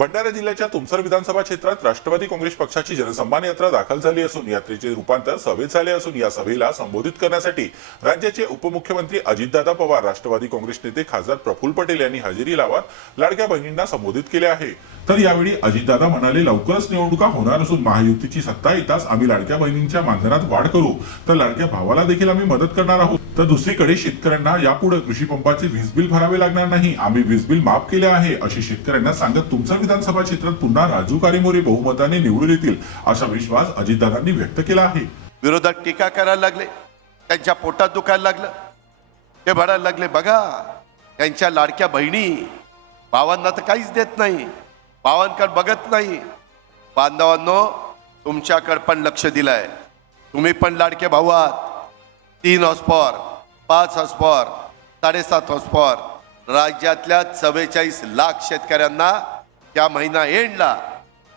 भंडारा जिल्ह्याच्या तुमसर विधानसभा क्षेत्रात राष्ट्रवादी काँग्रेस पक्षाची जनसन्मान यात्रा दाखल झाली असून यात्रेचे रूपांतर सभेत झाले असून या सभेला संबोधित करण्यासाठी राज्याचे उपमुख्यमंत्री अजितदादा पवार राष्ट्रवादी काँग्रेस नेते खासदार प्रफुल्ल पटेल यांनी हजेरी लावत लाडक्या बहिणींना संबोधित केले आहे. तर यावेळी अजितदादा म्हणाले लवकरच निवडणुका होणार असून महायुतीची सत्ता येताच आम्ही लाडक्या बहिणींच्या मानधनात वाढ करू. तर लाडक्या भावाला देखील आम्ही मदत करणार आहोत. तर दुसरीकडे शेतकऱ्यांना यापुढे कृषी पंपाचे वीज बिल भरावे लागणार नाही. आम्ही वीज बिल माफ केले आहे असे शेतकऱ्यांना सांगत तुमचा विधानसभा क्षेत्रात पुन्हा राजू कारेमोरे बहुमताने निवडून येतील असा विश्वास अजितदादांनी व्यक्त केला आहे. विरोधक टीका करायला लागले. त्यांच्या पोटात दुखायला लागलं. ते भरायला लागले बघा त्यांच्या लाडक्या बहिणी भावांना तर काहीच देत नाही. भावांकडे बघत नाही. बांधवांनो तुमच्याकडे पण लक्ष दिलंय. तुम्ही पण लाडके भाऊ आहात. तीन हॉस्पॉर पाच हॉस्पॉर साडेसात हॉस्पॉर राज्यातल्या चव्वेचाळीस लाख शेतकऱ्यांना त्या महिना एंडला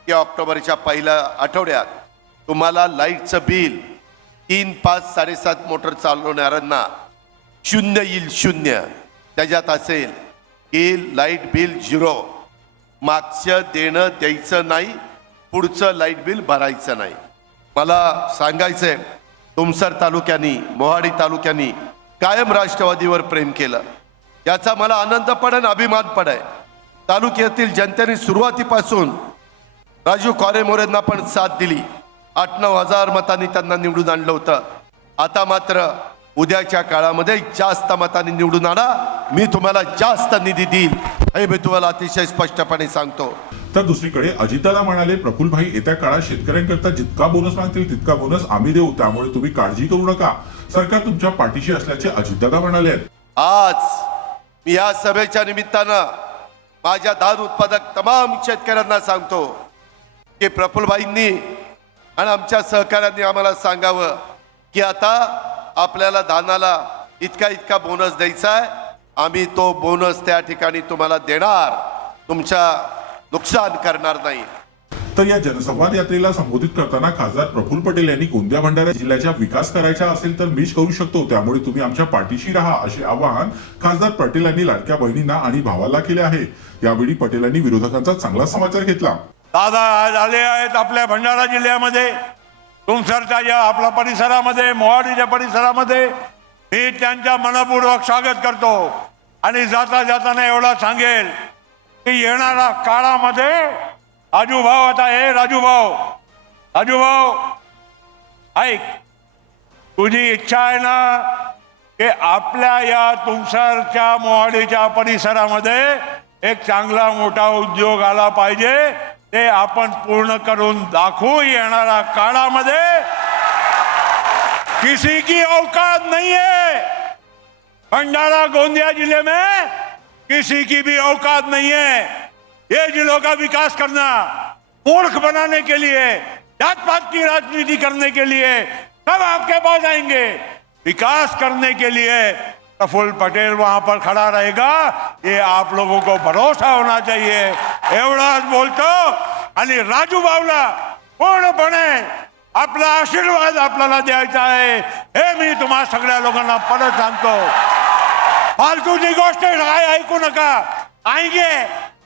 की ऑक्टोबरच्या पहिल्या आठवड्यात तुम्हाला लाईटचं बिल तीन पाच साडेसात मोटर चालवणाऱ्यांना शून्य येईल शून्य. त्याच्यात असेल की लाइट बिल झिरो. मागचं देणं द्यायचं नाही पुढचं लाइट बिल भरायचं नाही. मला सांगायचं आहे तुमसर तालुक्यांनी मोहाडी तालुक्यांनी कायम राष्ट्रवादीवर प्रेम केलं. याचा मला आनंद पण अभिमान पण आहे तालुक्यातील जनतेने सुरुवातीपासून राजू मोरेंना पण साथ दिली. आठ नऊ हजार मतांनी त्यांना निवडून आणलं होतं. आता मात्र उद्याच्या काळामध्ये जास्त मतांनी निवडून आणा. मी तुम्हाला जास्त निधी देईल. हे मी तुम्हाला अतिशय स्पष्टपणे सांगतो. तर दुसरीकडे अजितदादा म्हणाले प्रफुल्लभाई येत्या काळात शेतकऱ्यांकरता जितका बोनस मागतील तितका बोनस आम्ही देऊ. त्यामुळे तुम्ही काळजी करू नका. सरकार तुमच्या पाठीशी असल्याचे अजितदादा म्हणाले आज या सभेच्या निमित्तानं माझ्या धान उत्पादक तमाम शेतकऱ्यांना सांगतो की प्रफुल्लभाईंनी आणि आमच्या सहकाऱ्यांनी आम्हाला सांगावं की आता आपल्याला धानाला इतका इतका बोनस द्यायचा आहे. आम्ही तो बोनस त्या ठिकाणी तुम्हाला देणार. तुमच्या नुकसान करणार नाही. तर या जनसंवाद यात्रेला संबोधित करताना खासदार प्रफुल्ल पटेल यांनी गोंदिया भंडारा जिल्ह्याचा विकास करायचा असेल तर मीच करू शकतो. त्यामुळे तुम्ही आमच्या पाठीशी राहा असे आवाहन खासदार पटेल यांनी लाडक्या बहिणींना आणि भावाला केले आहे. यावेळी पटेलांनी विरोधकांचा चांगला समाचार घेतला. दादा आज आले आहेत आपल्या भंडारा जिल्ह्यामध्ये तुमसरच्या या आपल्या परिसरामध्ये मोहाडीच्या परिसरामध्ये. मी त्यांच्या मनपूर्वक स्वागत करतो. आणि जाता जाताना एवढा सांगेल की येणाऱ्या काळामध्ये राजूभाऊ आता हे राजू भाऊ. राजू भाऊ ऐक. तुझी इच्छा आहे ना की आपल्या या तुमसरच्या मोहाडीच्या परिसरामध्ये एक चांगला मोठा उद्योग आला पाहिजे. ते आपण पूर्ण करून दाखवू येणाऱ्या काळामध्ये. किसी की औकात नहीं है भंडारा गोंदिया जिले में किसी की भी औकात नहीं है ये जिलों का विकास करना मूर्ख बनाने के लिए जात पात की राजनीति करने के लिए सब आपके पास आएंगे। विकास करने के लिए प्रफुल्ल पटेल वहां पर खड़ा रहेगा। ये आप लोगों को भरोसा होना चाहिए। एवढाच बोलतो आणि राजू बावला पूर्णपणे आपला आशीर्वाद आपल्याला द्यायचा आहे. हे मी तुम्हा सगळ्या लोकांना परत सांगतो. फालतूची गोष्ट काय ऐकू नका. आएंगे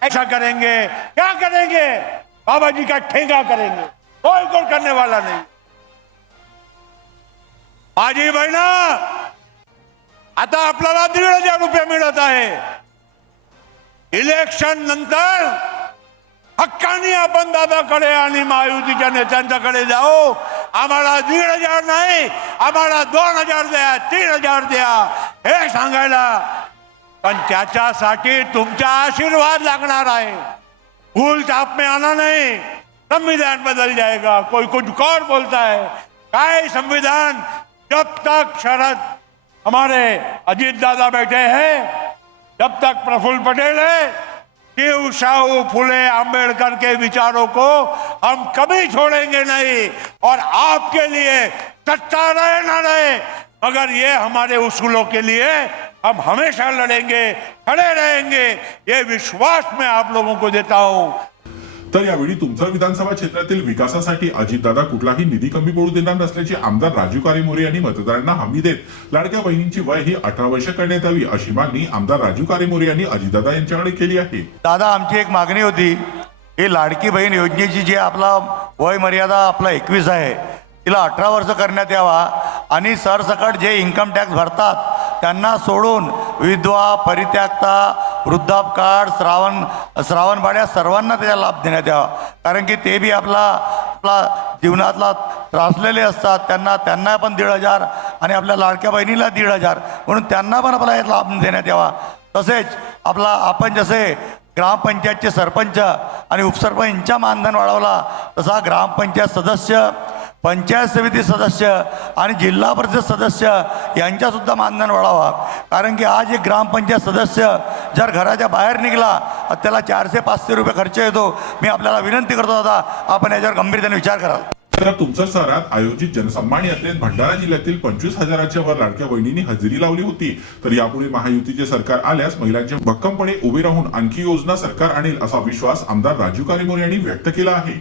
ऐसा करेंगे क्या करेंगे? बाबा जी का ठेगा करेंगे। कोई कोई करने वाला नहीं। माझी बहिणा आता आपल्याला दीड हजार रुपये मिळत आहे. इलेक्शन नंतर हक्कानी आपण दादाकडे आणि महायुतीच्या नेत्यांच्याकडे जाऊ. आम्हाला दीड हजार नाही आम्हाला दोन हजार द्या तीन हजार द्या. हे सांगायला पण त्याच्यासाठी आशीर्वाद लागणार आहे. भूल चाप में आना नहीं. संविधान बदल जाएगा. कोई कुछ और बोलता है. काय संविधान? जब तक शरद हमारे अजीत दादा बैठे हैं, जब तक प्रफुल्ल पटेल है, शिव, शाहू, फुले अंबेडकर के विचारों को हम कभी छोड़ेंगे नहीं और आपके लिए सत्ता रहे ना रहे मगर ये हमारे उसूलों के लिए हम हमेशा लड़ेंगे खड़े रहेंगे। ये विश्वास मैं आप लोगों को देता हूं। तर यावेळी तुमचा विधानसभा क्षेत्रातील विकासासाठी अजितदादा कुठलाही निधी कमी पडू देणार नसल्याची आमदार राजू कारेमोरे यांनी मतदारांना हमी देत लाडक्या बहिणींची वय ही अठरा वर्ष करण्यात यावी अशी मागणी आमदार राजू कारेमोरे यांनी अजितदादा यांच्याकडे केली आहे. दादा आमची एक मागणी होती ही लाडकी बहीण योजनेची जी आपला वय मर्यादा आपला एकवीस आहे तिला अठरा वर्ष करण्यात यावा आणि सरसकट जे इन्कम टॅक्स भरतात त्यांना सोडून विधवा परित्यागता वृद्धापकाळ श्रावण श्रावणबाड्या सर्वांना त्याचा लाभ देण्यात यावा. कारण की ते बी आपला आपला जीवनातला त्रासलेले असतात. त्यांना त्यांना पण दीड हजार आणि आपल्या लाडक्या बहिणीला दीड हजार. म्हणून त्यांना पण आपला हे लाभ देण्यात यावा. तसेच आपला आपण जसे ग्रामपंचायतचे सरपंच आणि उपसरपंच यांचा मानधन वाढवला तसा ग्रामपंचायत सदस्य पंचायत समिती सदस्य आणि जिल्हा परिषद सदस्य यांच्यासुद्धा मानधन वाढावा. कारण की आज एक ग्रामपंचायत सदस्य जर घराच्या बाहेर निघाला तर त्याला चारशे पाचशे रुपये खर्च येतो. मी आपल्याला विनंती करतो दादा आपण याच्यावर गंभीरतेने विचार करा तर तुमच्या शहरात आयोजित जनसन्मान यात्रेत भंडारा जिल्ह्यातील पंचवीस हजाराच्या वर लाडक्या बहिणींनी हजेरी लावली होती. तर यापुढे महायुतीचे सरकार आल्यास महिलांचे भक्कमपणे उभे राहून आणखी योजना सरकार आणेल असा विश्वास आमदार राजू कारेमोर यांनी व्यक्त केला आहे.